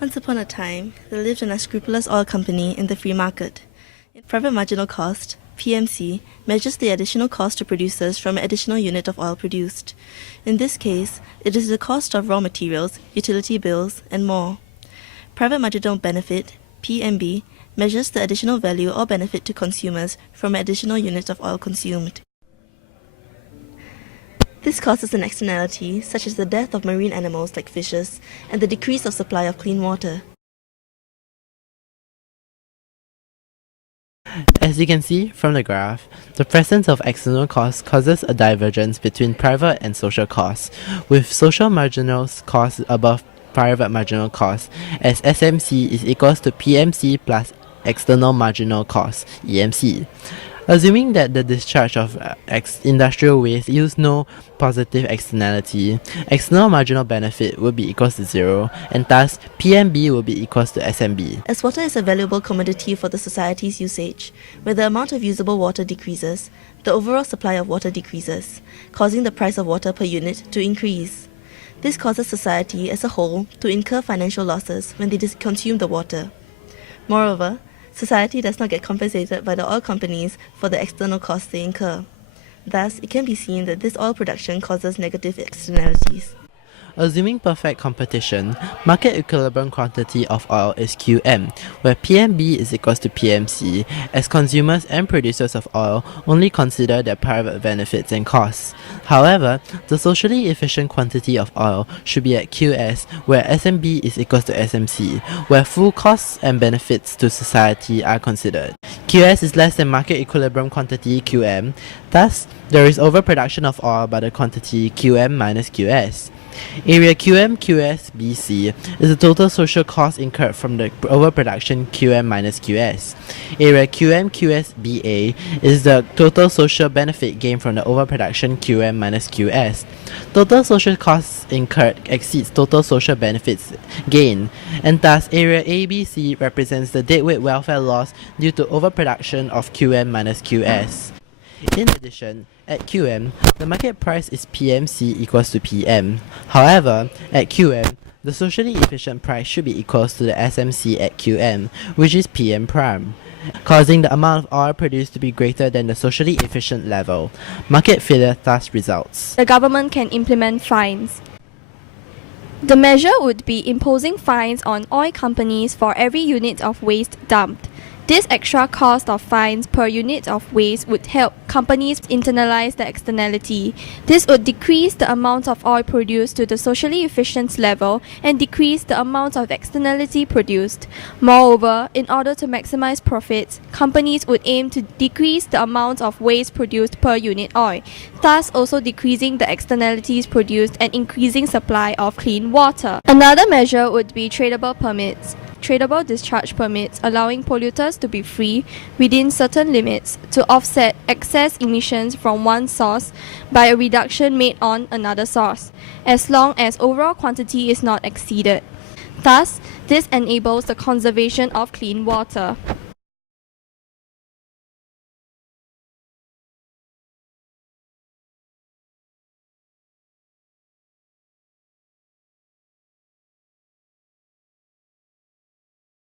Once upon a time, there lived an unscrupulous oil company in the free market. Private marginal cost, PMC, measures the additional cost to producers from an additional unit of oil produced. In this case, it is the cost of raw materials, utility bills, and more. Private marginal benefit, PMB, measures the additional value or benefit to consumers from an additional unit of oil consumed. This causes an externality such as the death of marine animals like fishes and the decrease of supply of clean water. As you can see from the graph, the presence of external costs causes a divergence between private and social costs, with social marginal costs above private marginal costs, as SMC is equals to PMC plus external marginal costs, EMC. Assuming that the discharge of industrial waste yields no positive externality, external marginal benefit will be equals to 0, and thus PMB will be equals to SMB. As water is a valuable commodity for the society's usage, where the amount of usable water decreases, the overall supply of water decreases, causing the price of water per unit to increase. This causes society as a whole to incur financial losses when they consume the water. Moreover, society does not get compensated by the oil companies for the external costs they incur. Thus, it can be seen that this oil production causes negative externalities. Assuming perfect competition, market equilibrium quantity of oil is QM, where PMB is equals to PMC, as consumers and producers of oil only consider their private benefits and costs. However, the socially efficient quantity of oil should be at QS, where SMB is equals to SMC, where full costs and benefits to society are considered. QS is less than market equilibrium quantity QM, thus there is overproduction of oil by the quantity QM minus QS. Area QM QS BC is the total social cost incurred from the overproduction QM minus QS. Area QM QS BA is the total social benefit gained from the overproduction QM minus QS. Total social costs incurred exceeds total social benefits gained, and thus area ABC represents the deadweight welfare loss due to overproduction of QM minus QS. In addition, at QM, the market price is PMC equals to PM. However, at QM, the socially efficient price should be equals to the SMC at QM, which is PM prime, causing the amount of oil produced to be greater than the socially efficient level. Market failure thus results. The government can implement fines. The measure would be imposing fines on oil companies for every unit of waste dumped. This extra cost of fines per unit of waste would help companies internalize the externality. This would decrease the amount of oil produced to the socially efficient level and decrease the amount of externality produced. Moreover, in order to maximize profits, companies would aim to decrease the amount of waste produced per unit oil, thus also decreasing the externalities produced and increasing supply of clean water. Another measure would be tradable permits. Tradable discharge permits allowing polluters to be free within certain limits to offset excess emissions from one source by a reduction made on another source, as long as overall quantity is not exceeded. Thus, this enables the conservation of clean water.